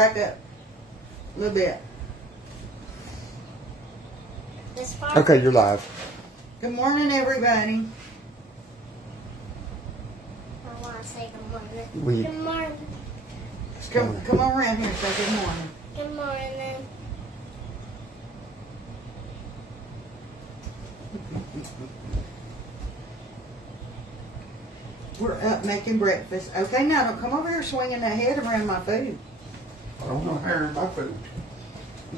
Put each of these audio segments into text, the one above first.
Back up. A little bit. This far? Okay, you're live. Good morning, everybody. I want to say good morning. We- Good morning. Come on around here. Say good morning. Good morning. We're up making breakfast. Okay, now don't come over here swinging that head around my food. I don't know hair in my food.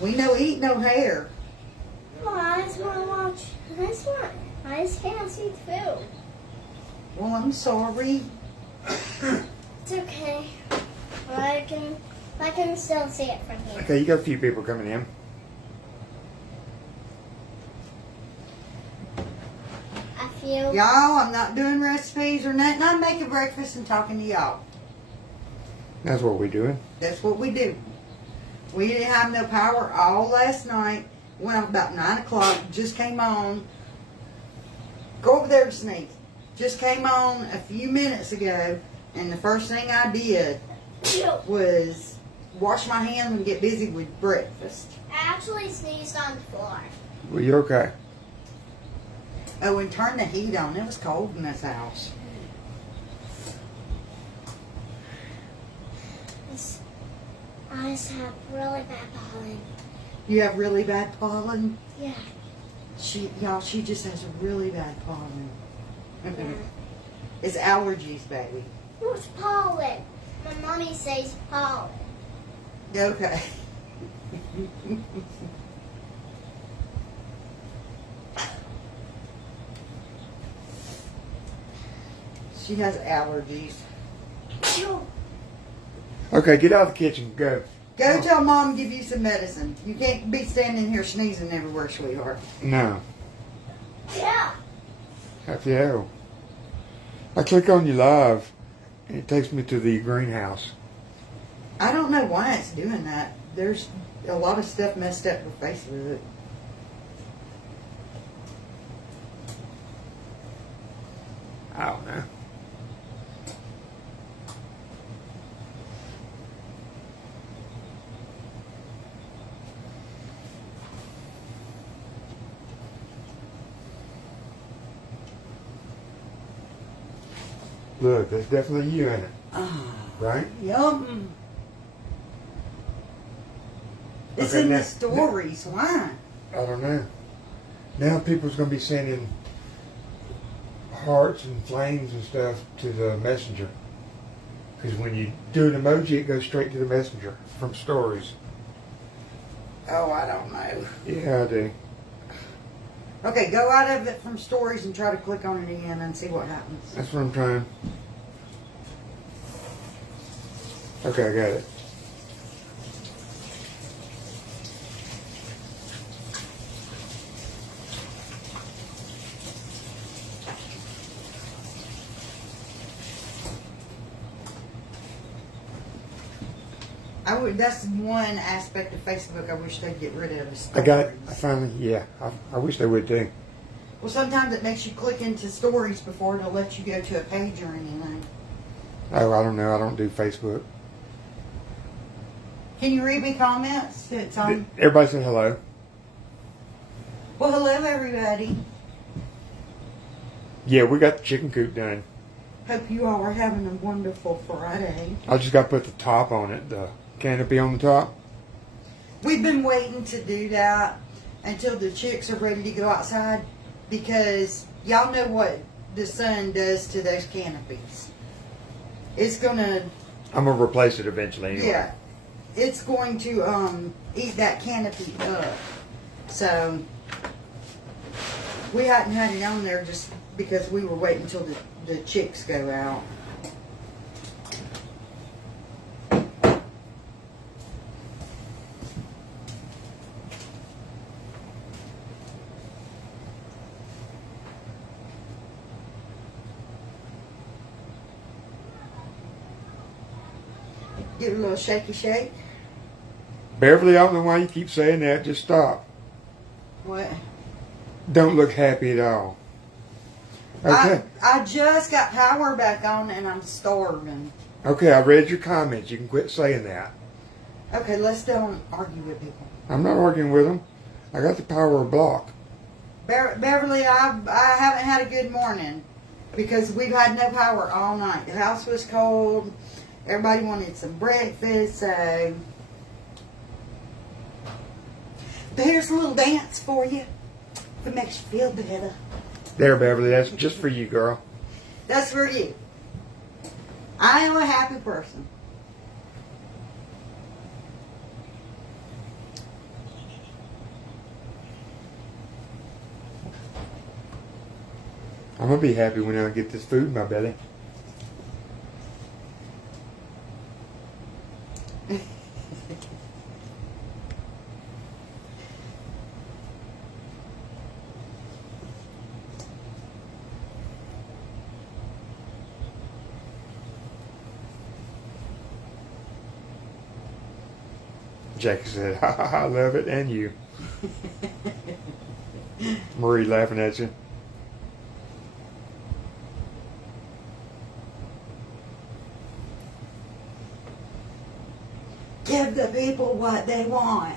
We no eat no hair. I just want to watch. I just can't see food. Well, I'm sorry. It's okay. I can still see it from here. Okay, you got a few people coming in. A few. Y'all, I'm not doing recipes or nothing. I'm making breakfast and talking to y'all. That's what we're doing. That's what we do. We didn't have no power all last night. Went off about 9 o'clock. Just came on. Go over there to sneeze. Just came on a few minutes ago. And the first thing I did was wash my hands and get busy with breakfast. I actually sneezed on the floor. Well, you're okay. Oh, and turn the heat on. It was cold in this house. I just have really bad pollen. You have really bad pollen? Yeah. She just has a really bad pollen. Yeah. It's allergies, baby. Who's pollen? My mommy says pollen. Okay. She has allergies. Okay, get out of the kitchen. Go. Go tell Mom to give you some medicine. You can't be standing here sneezing everywhere, sweetheart. No. Yeah. FYO. I click on you live, and it takes me to the greenhouse. I don't know why it's doing that. There's a lot of stuff messed up with Facebook. I don't know. Look, there's definitely you in it, right? Yum. It's Okay, in now- the stories. Why? I don't know. Now people's going to be sending hearts and flames and stuff to the messenger. Because when you do an emoji, it goes straight to the messenger from stories. Oh, I don't know. Yeah, I do. Okay, go out of it from stories and try to click on it again and see what happens. That's what I'm trying. Okay, I got it. That's one aspect of Facebook I wish they'd get rid of. Is I got it. stories. I finally, yeah. I wish they would too. Well, sometimes it makes you click into stories before it'll let you go to a page or anything. Oh, I don't know. I don't do Facebook. Can you read me comments? It's on. Everybody said hello. Well, hello, everybody. Yeah, we got the chicken coop done. Hope you all are having a wonderful Friday. I just got to put the top on it, the canopy on the top. We've been waiting to do that until the chicks are ready to go outside because y'all know what the sun does to those canopies. It's gonna, I'm going to replace it eventually anyway. yeah, it's going to eat that canopy up. So we hadn't had it on there just because we were waiting until the chicks go out. Give it a little shaky shake. Beverly, I don't know why you keep saying that. Just stop. What? Don't look happy at all. Okay. I just got power back on and I'm starving. Okay, I read your comments. You can quit saying that. Okay, let's don't argue with people. I'm not arguing with them. I got the power of block. Beverly, I haven't had a good morning because we've had no power all night. The house was cold. Everybody wanted some breakfast, so there's a little dance for you if it makes you feel better. There, Beverly, that's just for you, girl. That's for you. I am a happy person. I'm gonna be happy when I get this food in my belly. Jackie said, "Ha ha ha, love it," and you. Marie laughing at you. Give the people what they want.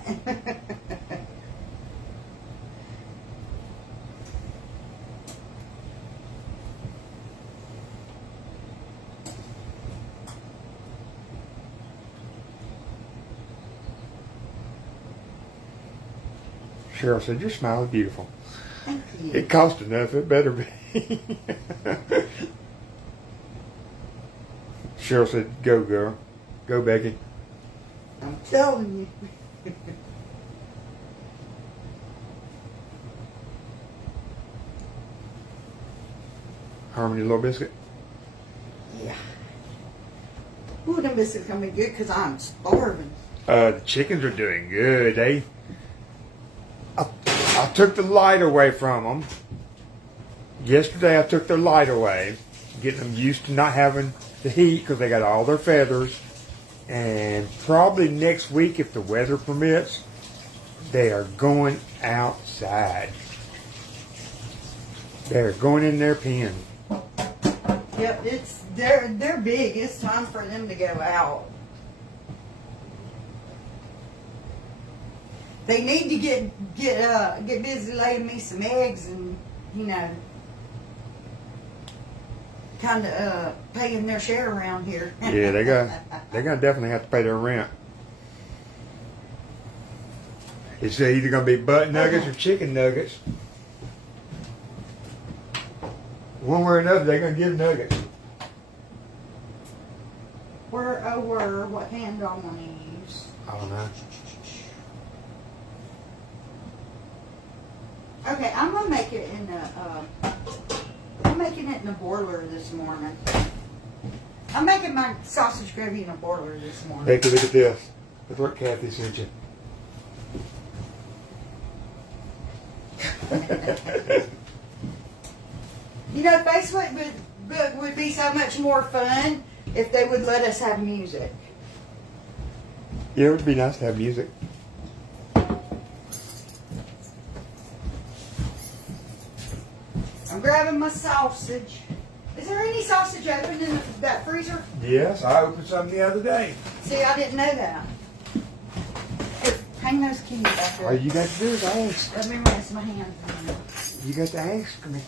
Cheryl said, "Your smile is beautiful." Thank you. It cost enough. It better be. Cheryl said, "Go, girl. Go, Becky." I'm telling you. Harmony Little Biscuit. Yeah. Ooh, them biscuits gonna be good because I'm starving. The chickens are doing good. I took the light away from them. Yesterday I took their light away, getting them used to not having the heat because they got all their feathers. And probably next week, if the weather permits, they are going outside. They're going in their pen. Yep, they're big. It's time for them to go out. They need to get busy laying me some eggs and kind of paying their share around here. Yeah, they're gonna definitely have to pay their rent. It's either gonna be butt nuggets or chicken nuggets. One way or another, they're gonna give nuggets. What hand do I want to use? I don't know. Okay, I'm gonna make it in the. I'm making it in the boiler this morning. I'm making my sausage gravy in a boiler this morning. Becky, look at this. Look what Kathy sent you. You know, Facebook would be so much more fun if they would let us have music. Yeah, it would be nice to have music. I'm grabbing my sausage. Is there any sausage open in that freezer? Yes, I opened some the other day. See, I didn't know that. Here, hang those keys back there. All you got to do is ask. Let me rinse my hands. You got to ask me.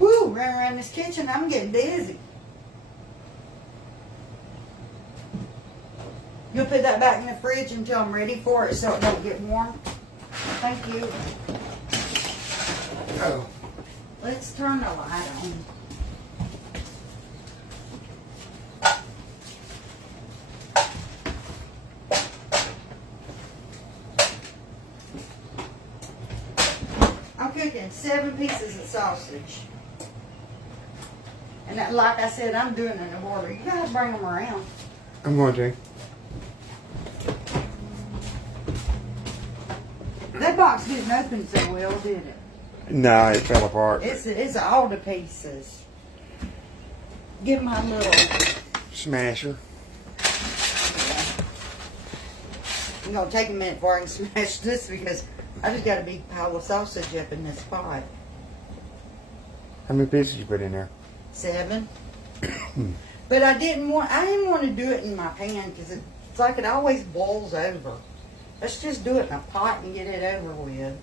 Woo, running around this kitchen, I'm getting dizzy. You'll put that back in the fridge until I'm ready for it so it don't get warm. Thank you. Oh. Let's turn the light on. I'm cooking 7 pieces of sausage. And that, like I said, I'm doing it in the order. You gotta bring them around. I'm going to. That box didn't open so well, did it? No, it fell apart. It's all the pieces. Give my little. Smasher. It's gonna take a minute before I can smash this because I just got a big pile of sausage up in this pot. How many pieces you put in there? 7. But But I didn't want to do it in my pan because it's like it always boils over. Let's just do it in a pot and get it over with.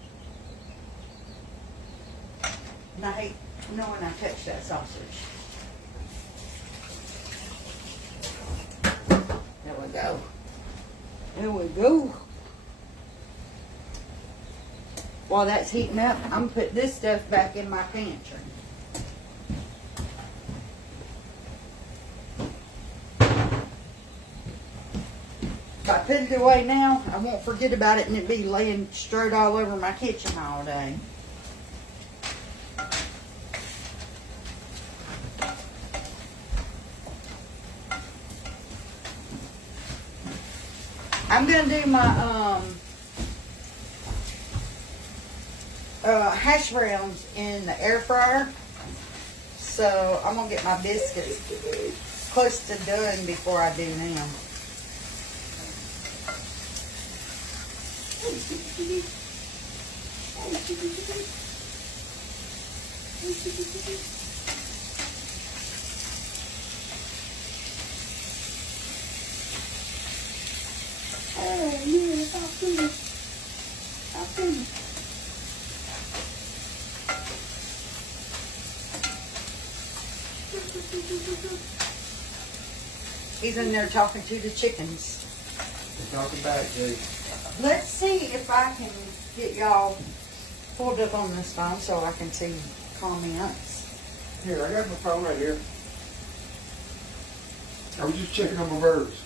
And I hate knowing I touched that sausage. There we go. There we go. While that's heating up, I'm going to put this stuff back in my pantry. If I put it away now, I won't forget about it and it'll be laying straight all over my kitchen all day. I'm going to do my hash browns in the air fryer. So I'm going to get my biscuits close to done before I do them. Oh, yeah, stop doing it. Stop doing it. He's in there talking to the chickens. Talking back, Jay. Let's see if I can get y'all pulled up on this phone so I can see comments. Here, I got my phone right here. I was just checking on my birds.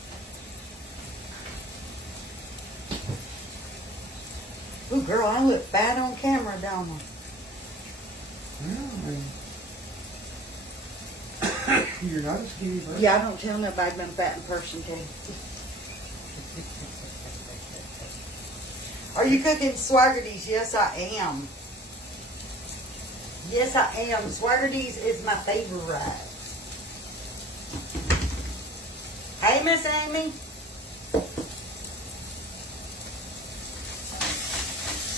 Ooh, girl, I look bad on camera, don't I? Yeah, you're not a skinny bird. Yeah, I don't tell nobody I'm fat in person, too. Are you cooking Swaggerties? Yes, I am. Yes, I am. Swaggerties is my favorite. Hey, Miss Amy.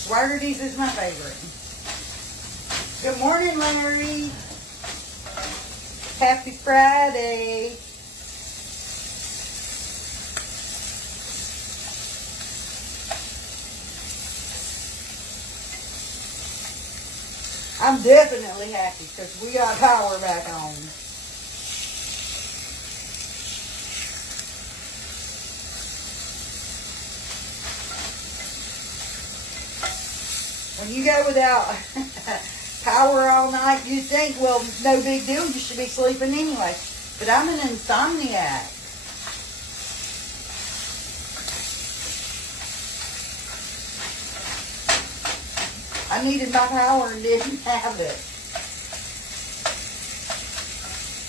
Swaggerties is my favorite. Good morning, Larry. Happy Friday. I'm definitely happy because we got power back on. When you go without power all night, you think, well, no big deal, you should be sleeping anyway. But I'm an insomniac. I needed my power and didn't have it.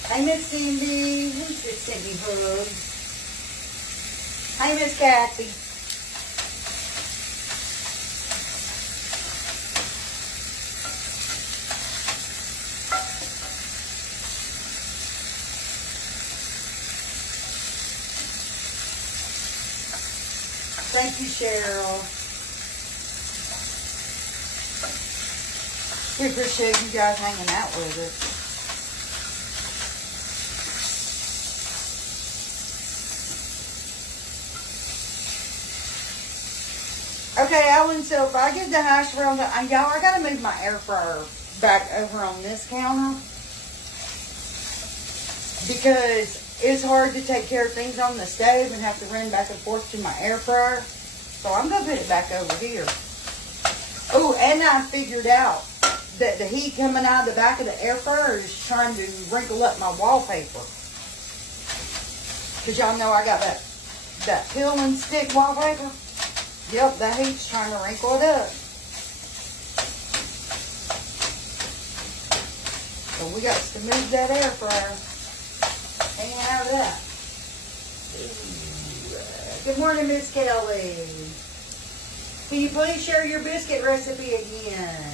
Hey, Miss Cindy. Who's this Cindy Hugs? Hey, Miss Kathy. Thank you, Cheryl. We appreciate you guys hanging out with us. Okay, Ellen, so if I get the hash brown, y'all, I gotta move my air fryer back over on this counter because it's hard to take care of things on the stove and have to run back and forth to my air fryer. So I'm gonna put it back over here. Oh, and I figured out that the heat coming out of the back of the air fryer is trying to wrinkle up my wallpaper. Because y'all know I got that peel and stick wallpaper. Yep, that heat's trying to wrinkle it up. So we got to move that air fryer. Hanging out of that. Good morning, Miss Kelly. Can you please share your biscuit recipe again?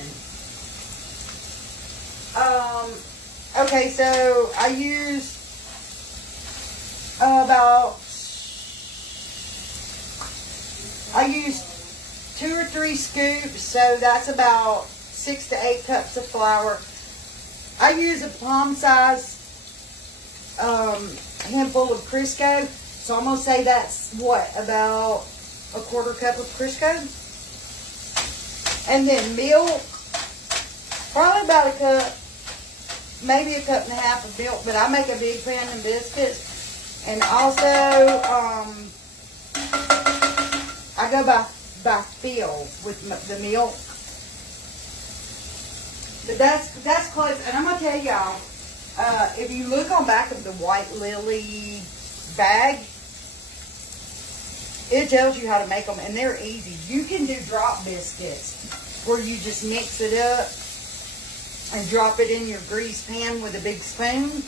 Okay, so I used I used 2 or 3 scoops, so that's about 6 to 8 cups of flour. I use a palm size handful of Crisco. So I'm gonna say that's what, about a quarter cup of Crisco. And then milk, probably about a cup, maybe a cup and a half of milk, but I make a big pan of biscuits. And also, I go by feel with the milk. But that's close. And I'm gonna tell y'all, if you look on back of the White Lily bag, it tells you how to make them, and they're easy. You can do drop biscuits where you just mix it up and drop it in your grease pan with a big spoon.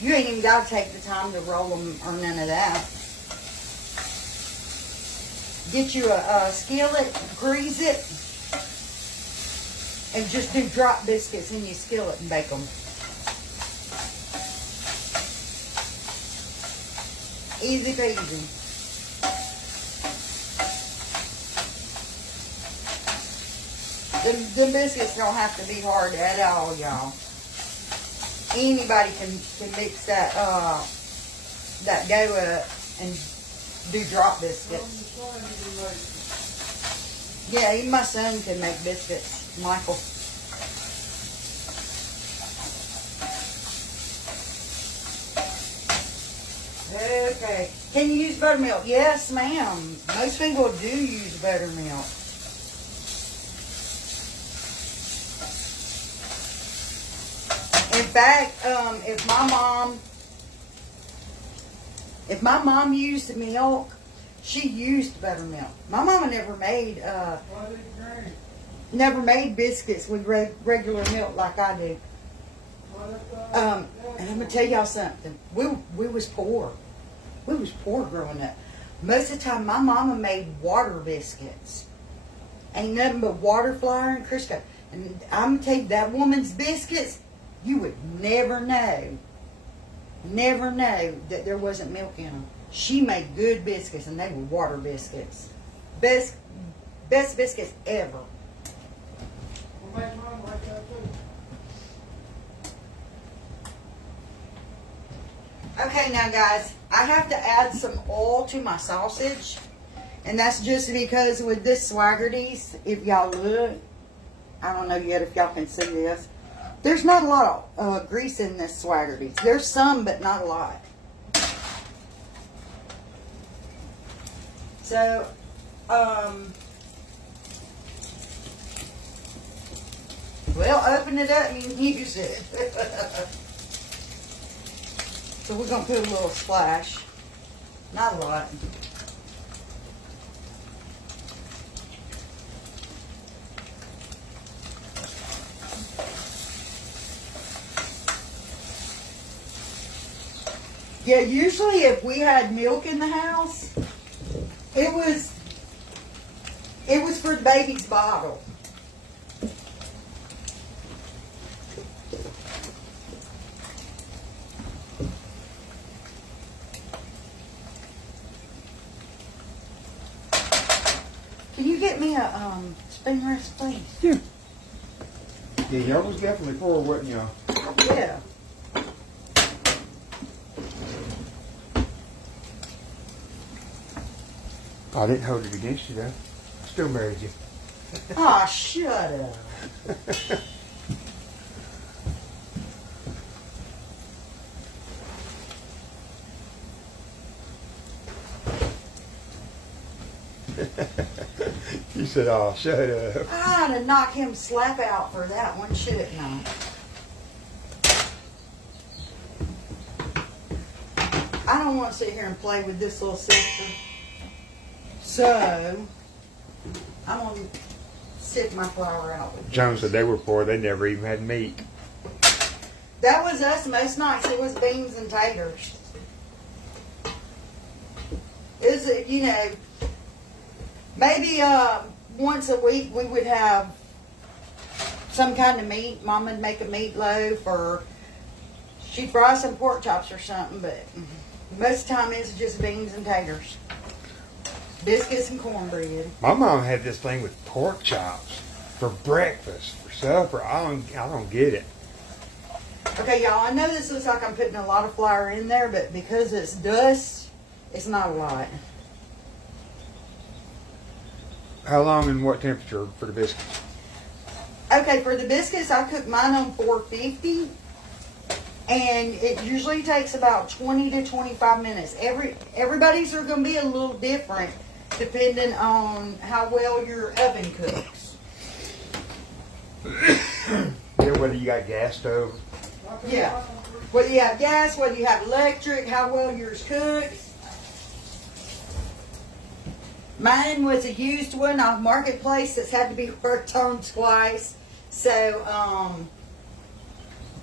You ain't even got to take the time to roll them or none of that. Get you a skillet, grease it, and just do drop biscuits in your skillet and bake them. Easy peasy. The biscuits don't have to be hard at all, y'all. Anybody can mix that dough up and do drop biscuits. Yeah, even my son can make biscuits, Michael. Okay. Can you use buttermilk? Yes, ma'am. Most people do use buttermilk. In fact, if my mom used the milk, she used buttermilk. My mama never made biscuits with regular milk like I do. And I'm gonna tell y'all something. We was poor. We was poor growing up. Most of the time, my mama made water biscuits. Ain't nothing but water, flour, and Crisco. And I'm gonna tell you, that woman's biscuits, you would never know that there wasn't milk in them. She made good biscuits, and they were water biscuits. Best biscuits ever. Okay, now guys, I have to add some oil to my sausage, and that's just because with this Swaggerty's, if y'all look, I don't know yet if y'all can see this, there's not a lot of grease in this Swaggerty's. There's some, but not a lot. So, well, open it up and use it. So we're going to put a little splash. Not a lot. Yeah, usually if we had milk in the house, it was for the baby's bottle. Can you get me a spoon rest, please? Yeah. Yeah, y'all was definitely poor, wasn't y'all? Yeah. I didn't hold it against you, though. I still married you. Aw, shut up. You said, "Oh, shut up." I'd have knocked him slap out for that one, shouldn't I? I don't want to sit here and play with this little sister. So, I'm going to sift my flour out. With Joan this. said they were poor. They never even had meat. That was us most nights. It was beans and taters. Is it, you know, maybe once a week we would have some kind of meat. Mom would make a meatloaf, or she'd fry some pork chops or something, but most of the time it's just beans and taters. Biscuits and cornbread. My mom had this thing with pork chops for breakfast, for supper. I don't get it. Okay, y'all, I know this looks like I'm putting a lot of flour in there, but because it's dust, it's not a lot. How long and what temperature for the biscuits? Okay, for the biscuits, I cook mine on 450, and it usually takes about 20 to 25 minutes. Everybody's are going to be a little different depending on how well your oven cooks. Yeah, whether you got gas stove. Yeah. Whether you have gas, whether you have electric, how well yours cooks. Mine was a used one off Marketplace that's had to be worked on twice. So,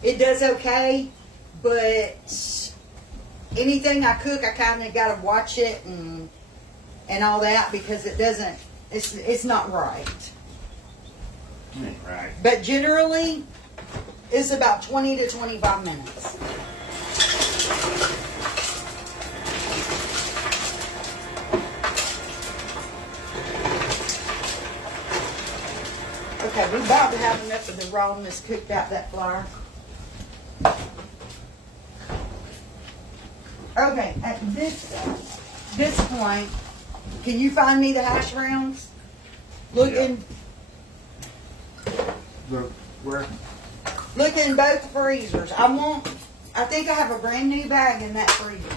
it does okay. But anything I cook, I kind of got to watch it and all that because it doesn't, it's not right. Right. But generally, it's about 20 to 25 minutes. Okay, we're about to have enough of the rawness cooked out that flour. Okay, at this point, can you find me the hash browns? Look in Look, where? Look in both freezers. I think I have a brand new bag in that freezer.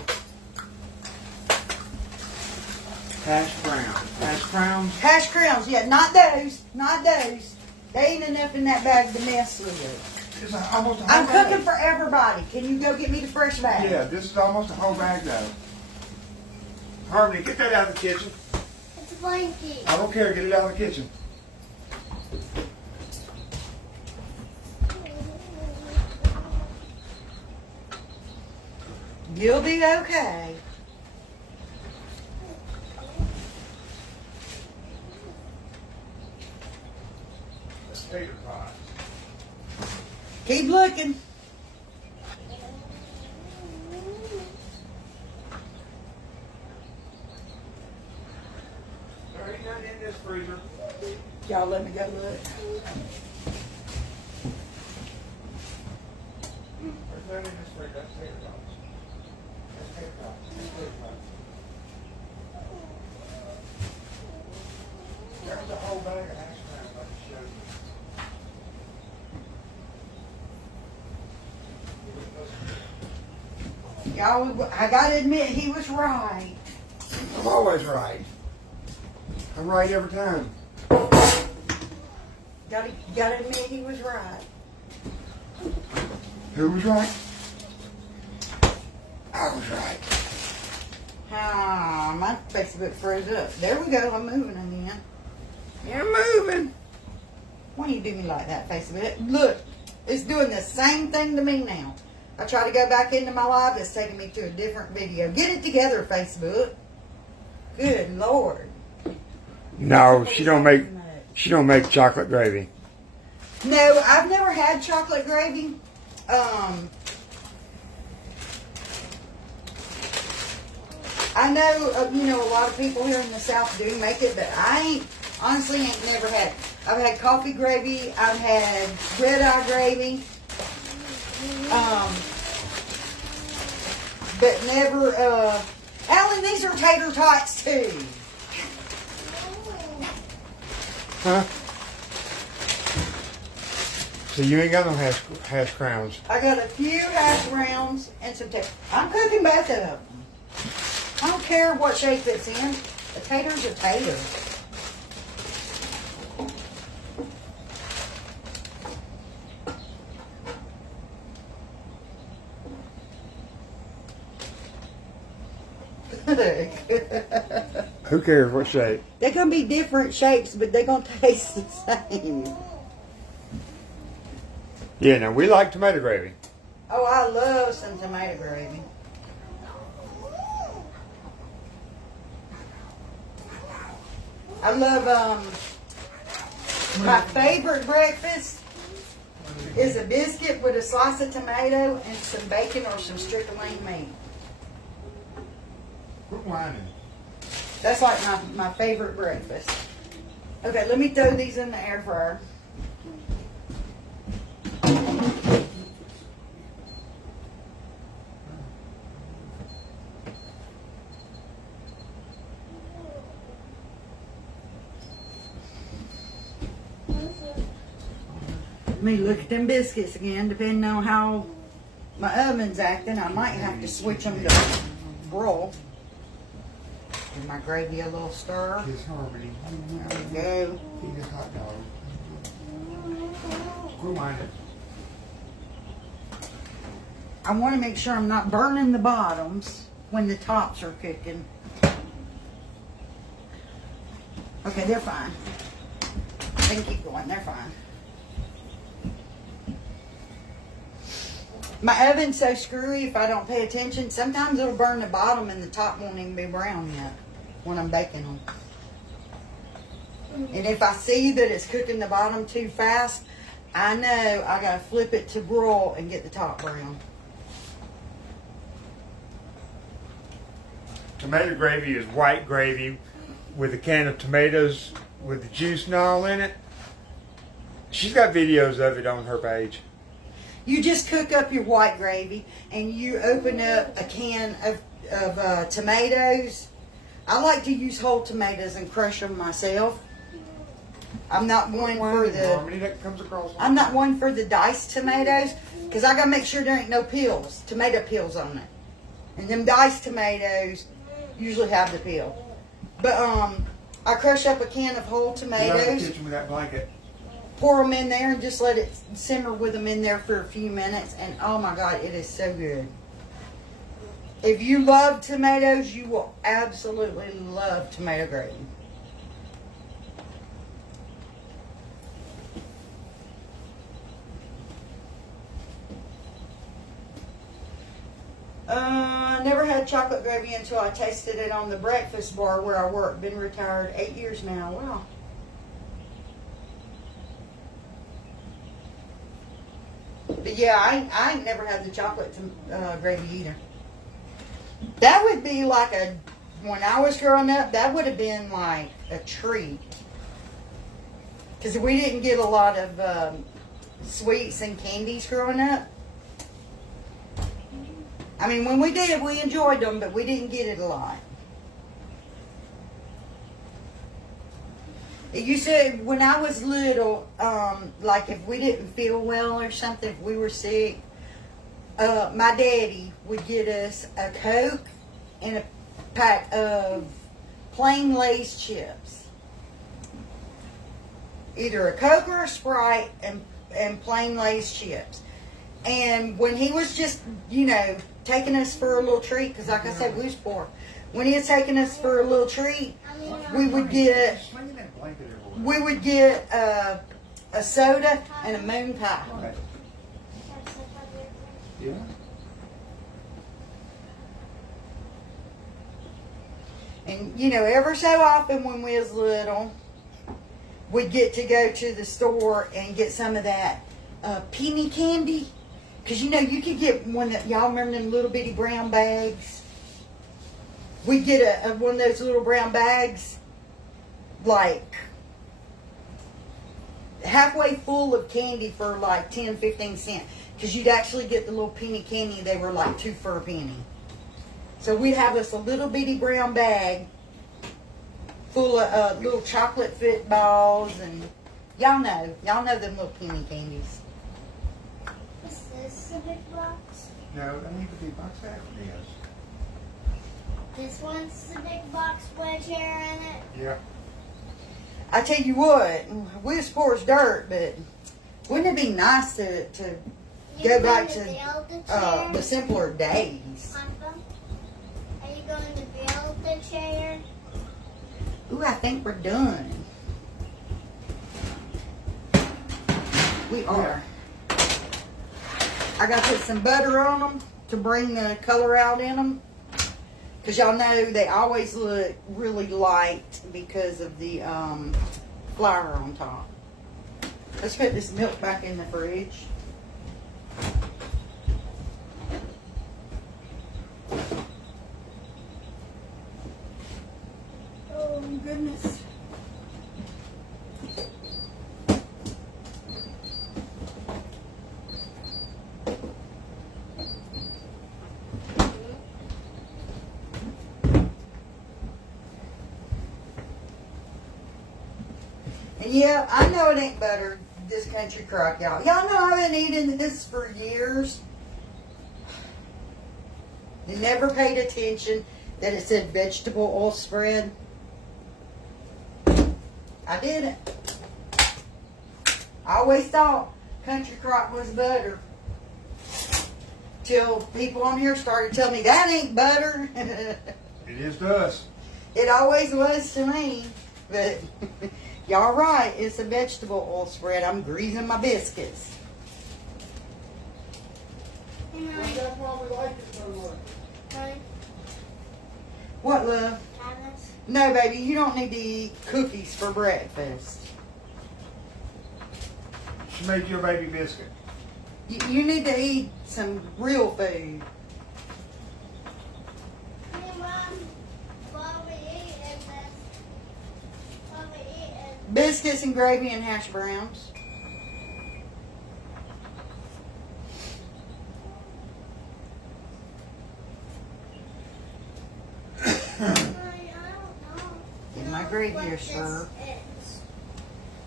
Hash brown. Hash browns? Hash browns, yeah, not those. They ain't enough in that bag to mess with it. It's almost a whole I'm bag. cooking for everybody. Can you go get me the fresh bag? Yeah, this is almost a whole bag though. Harmony, get that out of the kitchen. It's a blanket. I don't care, get it out of the kitchen. You'll be okay. Tater pot. Keep looking. There ain't nothing in this freezer. Y'all let me go look. There's nothing in this freezer. That's tater tots. That's tater tots. That's tater tots. There's a whole bag of hash browns I just showed you. Y'all, I gotta admit, he was right. I'm always right. I'm right every time. Gotta admit, he was right. Who was right? I was right. Ah, my Facebook froze up. There we go. I'm moving again. You're moving. Why do you do me like that, Facebook? Look, it's doing the same thing to me now. I try to go back into my live. It's taking me to a different video. Get it together, Facebook. Good Lord. No, she don't make chocolate gravy. No, I've never had chocolate gravy. I know, a lot of people here in the South do make it, but I honestly ain't never had it. I've had coffee gravy. I've had red eye gravy. But never, Alan, these are tater tots too. Huh? So you ain't got no hash crowns. I got a few hash browns and some taters. I'm cooking both of them. I don't care what shape it's in. A tater's a tater. Who cares what shape? They're going to be different shapes, but they're going to taste the same. Yeah, now we like tomato gravy. Oh, I love some tomato gravy. I love, my favorite breakfast is a biscuit with a slice of tomato and some bacon or some stricken lean meat. Quit whining. That's like my favorite breakfast. Okay, let me throw these in the air fryer. me look at them biscuits again, depending on how my oven's acting. I might have to switch them to broil. Give my gravy a little stir. Kiss Harmony. There we go. Eat a hot dog. Rewind it. I want to make sure I'm not burning the bottoms when the tops are cooking. Okay, they're fine. They can keep going, they're fine. My oven's so screwy if I don't pay attention. Sometimes it'll burn the bottom and the top won't even be brown yet when I'm baking them. And if I see that it's cooking the bottom too fast, I know I gotta flip it to broil and get the top brown. Tomato gravy is white gravy with a can of tomatoes with the juice and all in it. She's got videos of it on her page. You just cook up your white gravy and you open up a can of tomatoes. I like to use whole tomatoes and crush them myself. I'm not one for I'm not one for the diced tomatoes because I gotta make sure there ain't no peels, tomato peels on it. And them diced tomatoes usually have the peel. But I crush up a can of whole tomatoes. Kitchen with that blanket. Pour them in there and just let it simmer with them in there for a few minutes. And oh my God, it is so good. If you love tomatoes, you will absolutely love tomato gravy. Never had chocolate gravy until I tasted it on the breakfast bar where I work. Been retired 8 years now. Wow. But yeah, I ain't never had the chocolate gravy either. That would be like when I was growing up, that would have been like a treat. Because we didn't get a lot of sweets and candies growing up. I mean, when we did, we enjoyed them, but we didn't get it a lot. It used to, when I was little, like if we didn't feel well or something, if we were sick, my daddy would get us a Coke and a pack of plain Lay's chips. Either a Coke or a Sprite and plain Lay's chips. And when he was just, taking us for a little treat, because like I said, we was poor. When he was taking us for a little treat, we would get a soda and a moon pie. Okay. Yeah. And ever so often when we was little, we'd get to go to the store and get some of that penny candy. Because you could get one that, y'all remember them little bitty brown bags? We'd get one of those little brown bags, like halfway full of candy for like 10, 15 cents. Because you'd actually get the little penny candy, they were like 2 for a penny. So we'd have us a little bitty brown bag full of little chocolate foot balls, and y'all know them little penny candies. Is this a big box? No, that needs to be box after this. This one's the big box with chair in it. Yeah. I tell you what, we was poor as dirt, but wouldn't it be nice to go back to the simpler days? Papa, are you going to build the chair? Ooh, I think we're done. We are. I got to put some butter on them to bring the color out in them. Because y'all know they always look really light because of the flour on top. Let's put this milk back in the fridge. Oh, goodness. And yeah, I know it ain't butter. this country crock, y'all. Y'all know I've been eating this for years. You never paid attention that it said vegetable oil spread. I didn't. I always thought country crock was butter. Till people on here started telling me that ain't butter. It is to us. It always was to me. But y'all right, it's a vegetable oil spread. I'm greasing my biscuits. That's why we like it so much. What, love? No, baby, you don't need to eat cookies for breakfast. She made you a baby biscuit. You need to eat some real food. Biscuits and gravy and hash browns. In my gravy, sir.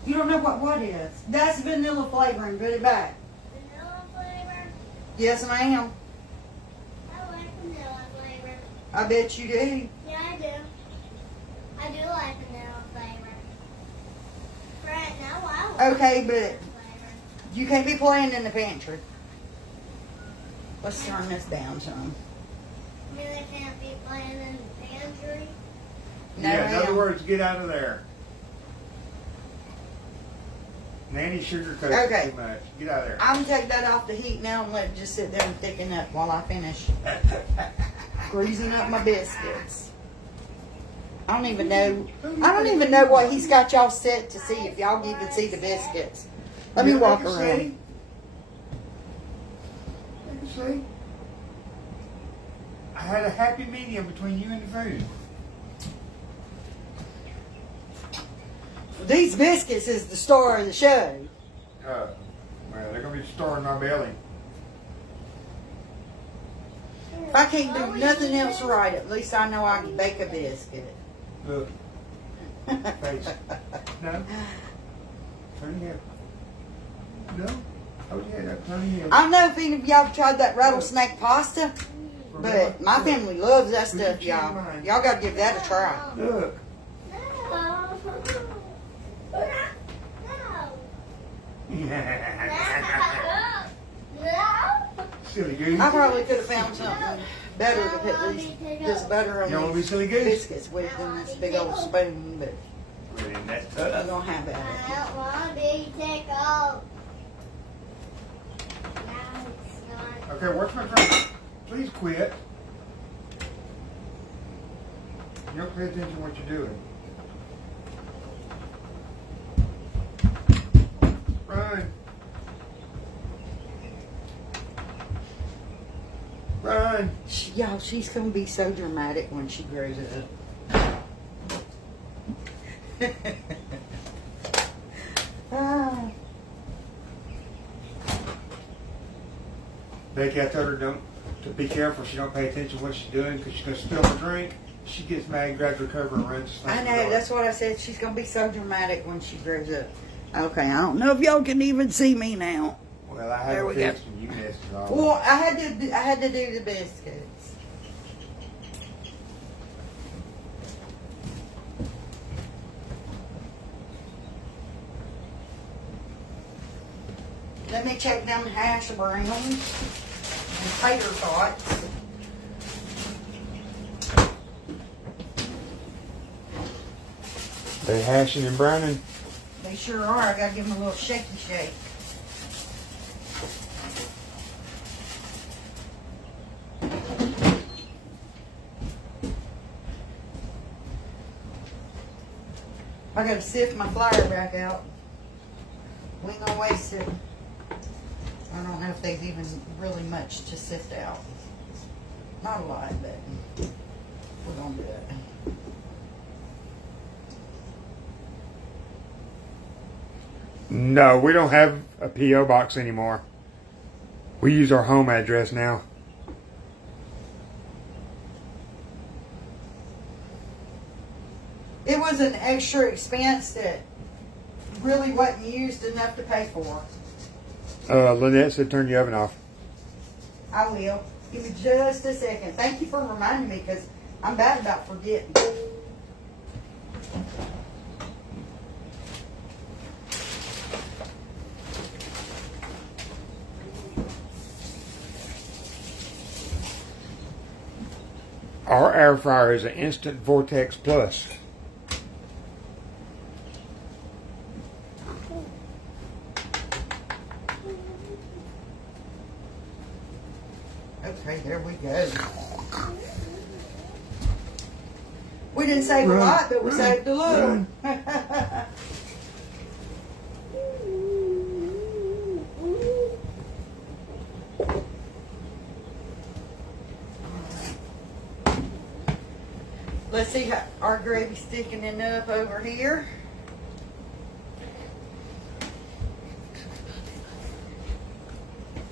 You don't know what is? That's vanilla flavoring. Put it back. Vanilla flavor? Yes, ma'am. I like vanilla flavor. I bet you do. Yeah, I do. I do like vanilla flavor. Right now, I like Okay, but flavor. you can't be playing in the pantry. Let's turn this down some. I mean, I can't be playing in the pantry. No, Yeah, in other ma'am. words, get out of there. Nanny sugarcoats Okay. too much. Get out of there. I'm gonna take that off the heat now and let it just sit there and thicken up while I finish greasing up my biscuits. I don't even know what he's got y'all set to see, if y'all can even see the biscuits. Let me Yeah, walk I can around. see. I can see. I had a happy medium between you and the food. These biscuits is the star of the show. Well, they're gonna be storing our belly. If I can't do nothing else right, at least I know I can bake a biscuit. Look, face. No. Turn your head. No. Hold your head up. Turn your head. I don't know if any of y'all tried that rattlesnake pasta, but my family loves that stuff, y'all. Y'all gotta give that a try. Look. No. Silly goose. I probably could have found something better to put this butter on You don't want to be these silly goose? biscuits with than this big old spoon, but Well, then that's I'm tough. gonna have I it. don't want to be tickled. No, it's not. Okay, what's my drink? Please quit. You don't pay attention to what you're doing. Run. Run. Y'all, she's gonna be so dramatic when she grows up. Ah. Becky, I told her to be careful. She don't pay attention to what she's doing because she's gonna spill her drink. She gets mad, grabs her cover, and runs. I know, that's what I said. She's gonna be so dramatic when she grows up. Okay, I don't know if y'all can even see me now. Well, I There have we a go. fix and you messed it all Well, up. I had to do the biscuits. Let me check them hash browns and tater tots. They hashing and browning. They sure are. I gotta give them a little shaky shake. I gotta sift my flour back out. We ain't gonna waste it. I don't know if there's even really much to sift out. Not a lot, but we're gonna do it. No, we don't have a P.O. box anymore. We use our home address now. It was an extra expense that really wasn't used enough to pay for. Lynette said turn the oven off. I will. Give me just a second. Thank you for reminding me because I'm bad about forgetting. Our air fryer is an Instant Vortex Plus. Okay, there we go. We didn't save a lot, but we saved a little. Let's see how our gravy's thickening up over here.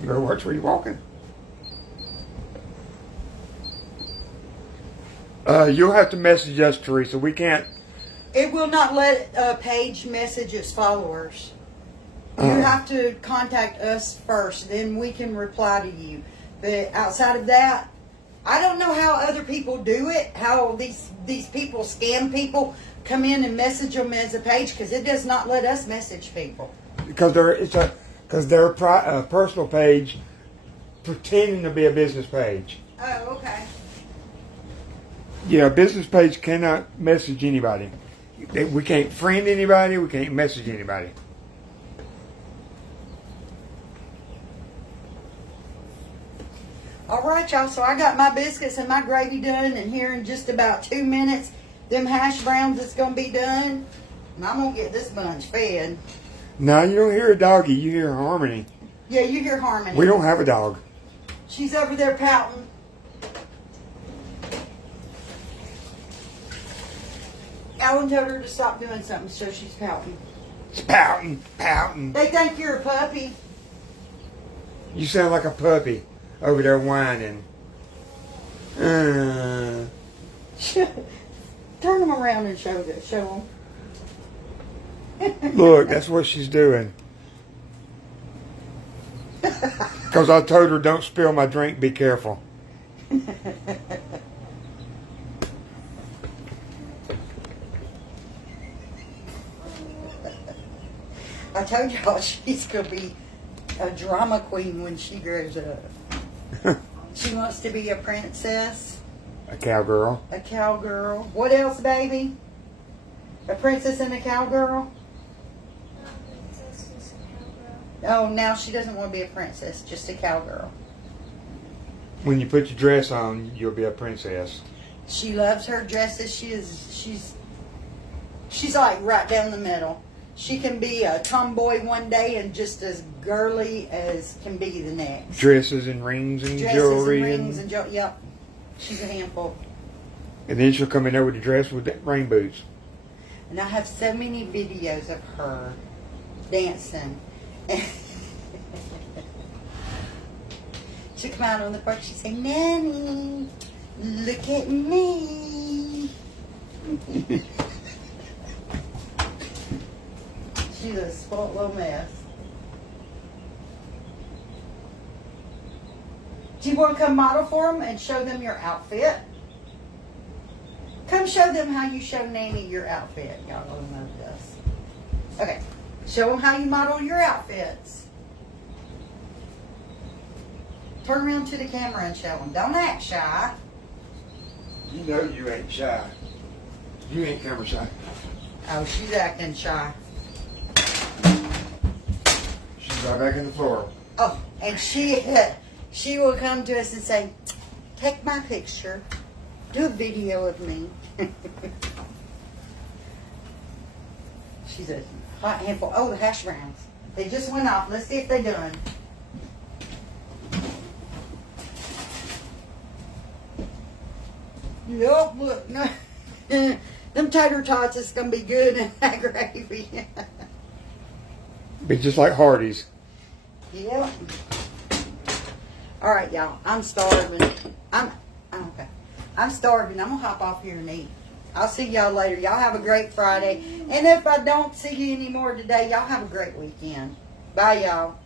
You better watch where you're walking. You'll have to message us, Teresa. We can't. It will not let a page message its followers. You have to contact us first, then we can reply to you. But outside of that, I don't know how other people do it, how these people, scam people, come in and message them as a page, because it does not let us message people. Because they're a personal page pretending to be a business page. Oh, okay. Yeah, a business page cannot message anybody. We can't friend anybody. We can't message anybody. All right, y'all. So I got my biscuits and my gravy done, and here in just about 2 minutes, them hash browns is gonna be done, and I'm gonna get this bunch fed. Now you don't hear a doggy. You hear Harmony. Yeah, you hear Harmony. We don't have a dog. She's over there pouting. Alan told her to stop doing something, so she's pouting. It's pouting, pouting. They think you're a puppy. You sound like a puppy over there whining. Turn them around and show them. Look, that's what she's doing. Because I told her, don't spill my drink, be careful. I told y'all she's going to be a drama queen when she grows up. She wants to be a princess. A cowgirl. A cowgirl. What else, baby? A princess and a cowgirl? Oh, now she doesn't want to be a princess, just a cowgirl. When you put your dress on, you'll be a princess. She loves her dresses. She's like right down the middle. She can be a tomboy one day and just as girly as can be the next. Dresses and rings and jewelry. Dresses and rings and jewelry. Yep. She's a handful. And then she'll come in there with a dress with rain boots. And I have so many videos of her dancing. She'll come out on the porch. She'll say, "Nanny, look at me." She's a spoiled little mess. Do you want to come model for them and show them your outfit? Come show them how you show Nanny your outfit. Y'all don't know this. Okay. Show them how you model your outfits. Turn around to the camera and show them. Don't act shy. You know you ain't shy. You ain't camera shy. Oh, she's acting shy. She's right back in the floor. Oh, and she will come to us and say, "Take my picture. Do a video of me." She's a hot handful. Oh, the hash browns. They just went off. Let's see if they're done. Nope, look. No. Them tater tots is going to be good in that gravy. Be just like Hardee's. Yep. All right, y'all. I'm starving. I'm okay. I'm starving. I'm going to hop off here and eat. I'll see y'all later. Y'all have a great Friday. And if I don't see you anymore today, y'all have a great weekend. Bye, y'all.